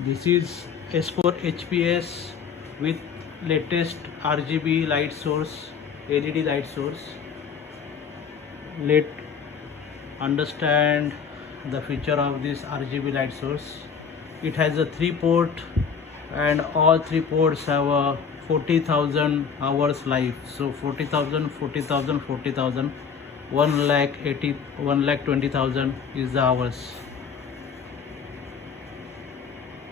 This is S4HPS with latest RGB light source, LED light source. Let's understand the feature of this RGB light source. It has a 3-port and all 3 ports have a 40,000 hours life. So 40,000, 40,000, 40,000, 1,20,000 is the hours.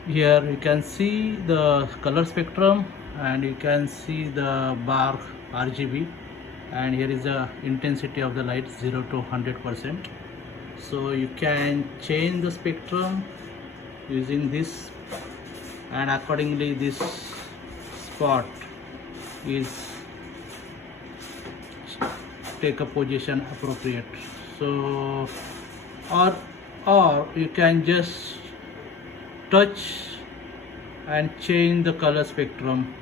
Here you can see the color spectrum and you can see the bar RGB, and here is the intensity of the light 0 to 100%. So you can change the spectrum using this, and accordingly this spot is take a position appropriate. So or you can just touch and change the color spectrum.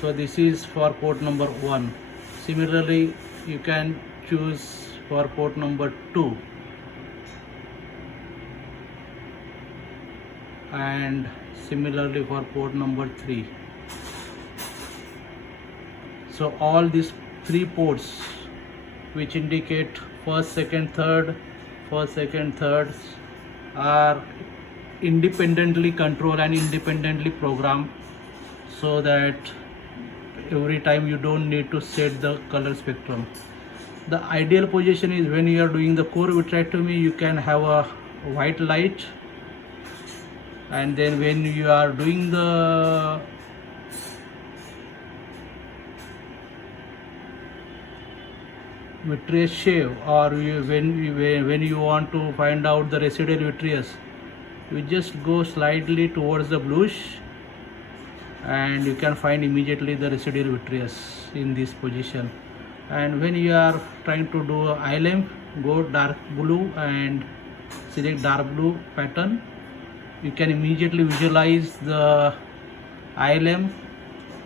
So this is for port number 1. Similarly, you can choose for port number 2, and similarly for port number 3. So all these 3 ports which indicate first, second, third are independently controlled and independently programmed, so that every time you don't need to set the color spectrum. The ideal position is when you are doing the core vitrectomy, you can have a white light, and then when you are doing the vitreous shave, or when you want to find out the residual vitreous, you just go slightly towards the bluish and you can find immediately the residual vitreous in this position. And when you are trying to do eye lamp, go dark blue and select dark blue pattern. You can immediately visualize the eye lamp.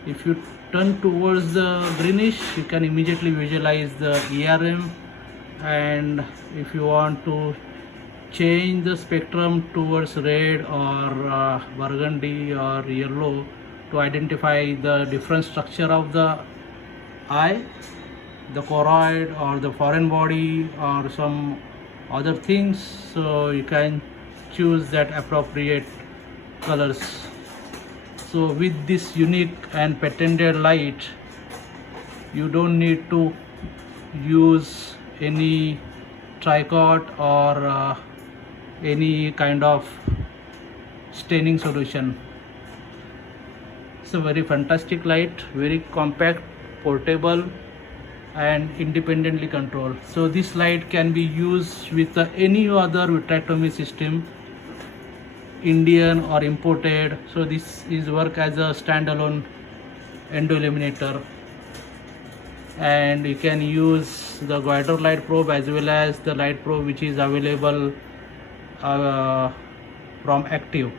If you turn towards the greenish, you can immediately visualize the ERM. And if you want to change the spectrum towards red or burgundy or yellow to identify the different structure of the eye, the choroid or the foreign body or some other things, so you can choose that appropriate colors. So with this unique and patented light, you don't need to use any tricot or any kind of staining solution. It's a very fantastic light, very compact, portable and independently controlled. So this light can be used with any other vitrectomy system, Indian or imported. So this is work as a standalone endoilluminator, and you can use the Geuder light probe as well as the light probe which is available from Active.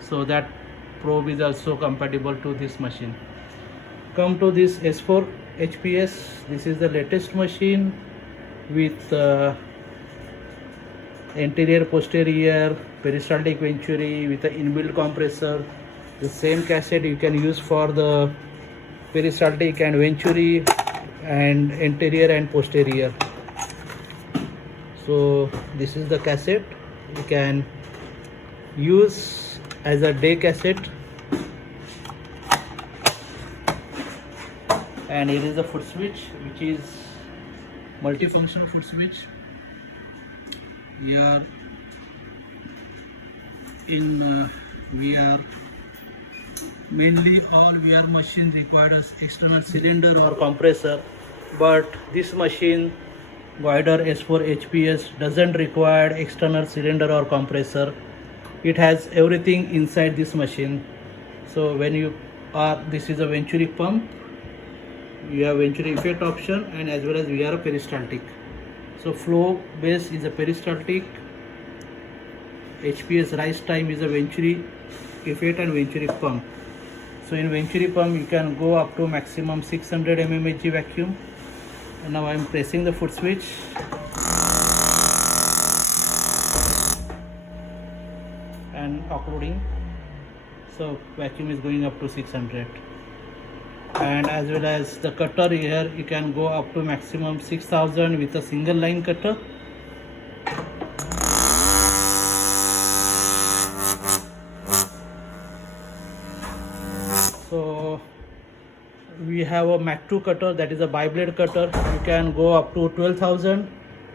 So that probe is also compatible to this machine. Come to this S4HPS. This is the latest machine with anterior posterior peristaltic venturi with the inbuilt compressor. The same cassette you can use for the peristaltic and venturi and anterior and posterior. So this is the cassette. You can use as a day cassette, and here is the foot switch, which is multifunctional foot switch. Here in VR, mainly all VR machines require an external cylinder or compressor, but this machine Geuder S4HPS doesn't require external cylinder or compressor. It has everything inside this machine. So when you are, this is a venturi pump, you have venturi effect option, and as well as we are a peristaltic. So flow base is a peristaltic, HPS rise time is a venturi effect and venturi pump. So in venturi pump you can go up to maximum 600 mmHg vacuum. And now I am pressing the foot switch. and occluding, so vacuum is going up to 600. And as well as the cutter, here you can go up to maximum 6000 with a single line cutter. So we have a Mach 2 cutter, that is a bi-blade cutter. You can go up to 12,000,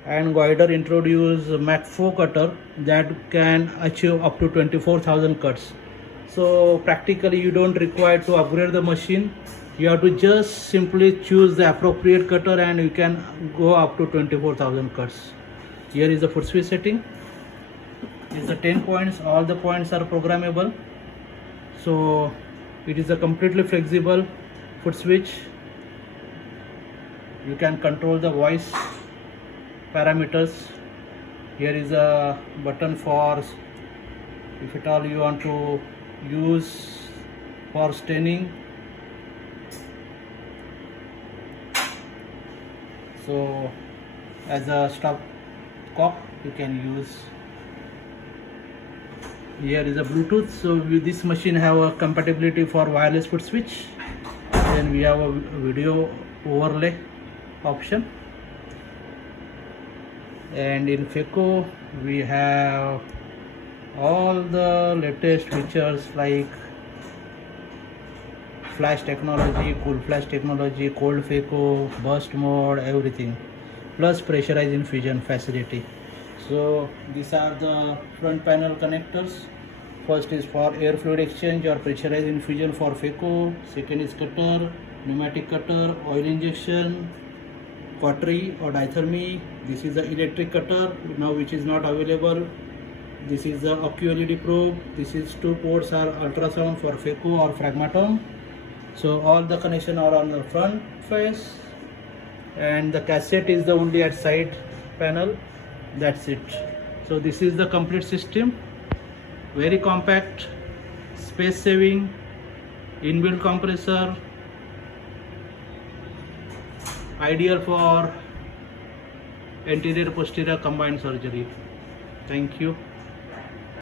and Geuder introduced Mach 4 cutter that can achieve up to 24,000 cuts. So practically you don't require to upgrade the machine. You have to just simply choose the appropriate cutter and you can go up to 24,000 cuts. Here is the foot switch setting. It's the 10 points. All the points are programmable. So it is a completely flexible foot switch. You can control the voice parameters. Here is a button for if at all you want to use for staining. So as a stop cock you can use. Here is a Bluetooth. So this machine have a compatibility for wireless foot switch. Then we have a video overlay option. And in FECO we have all the latest features like flash technology, cool flash technology, cold FECO, burst mode, everything, plus pressurized infusion facility. So these are the front panel connectors. First is for air fluid exchange or pressurized infusion for FECO. Second is cutter, pneumatic cutter, oil injection, cautery or dithermy. This is the electric cutter now which is not available. This is the OcuLED probe. This is 2 ports are ultrasound for FECO or Fragmatome. So all the connection are on the front face, and the cassette is the only at side panel. That's it. So this is the complete system. Very compact, space saving, inbuilt compressor, ideal for anterior posterior combined surgery. Thank you.